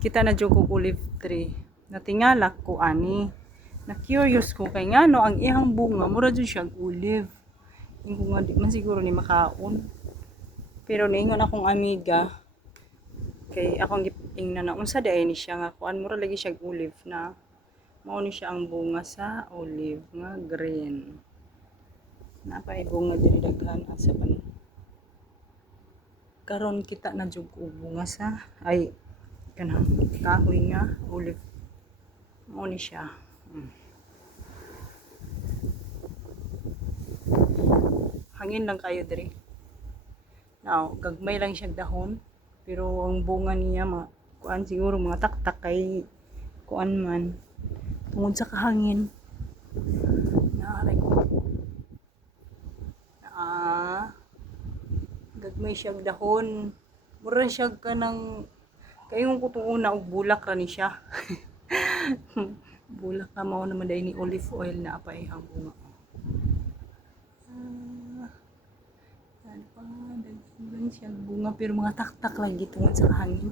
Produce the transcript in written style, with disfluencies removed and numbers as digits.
kita na jud ko olive tree. Natingala ko ani. Na curious ko kay ngano ang ihang bunga mura jud siya olive. Ingo nga di man siguro ni makaon. Pero niingon akong amiga kay akong gipingnan na unsa day ni siya nga kuan mura lagi siya olive na mao ni siya ang bunga sa olive nga green. Napay bunga diri daghan asa pa ni. Karon kita na jud ko bunga sa ay kanang kahoy nga olive. Mao ni siya. Hangin lang kayo diri. Now, gagmay lang siya dahon. Pero ang bunga niya, kuan siguro mga taktak kay kuan man. Tungod sa kahangin. Naaray ko. Gagmay siya dahon. Mura siya ka ng kayong kutuuna og bulak ra ni siya. Bulak na mao naman dahil ni olive oil na apay ang bunga. Yan pa, daghan siya bunga pero mga taktak lang gitungod sa hangin.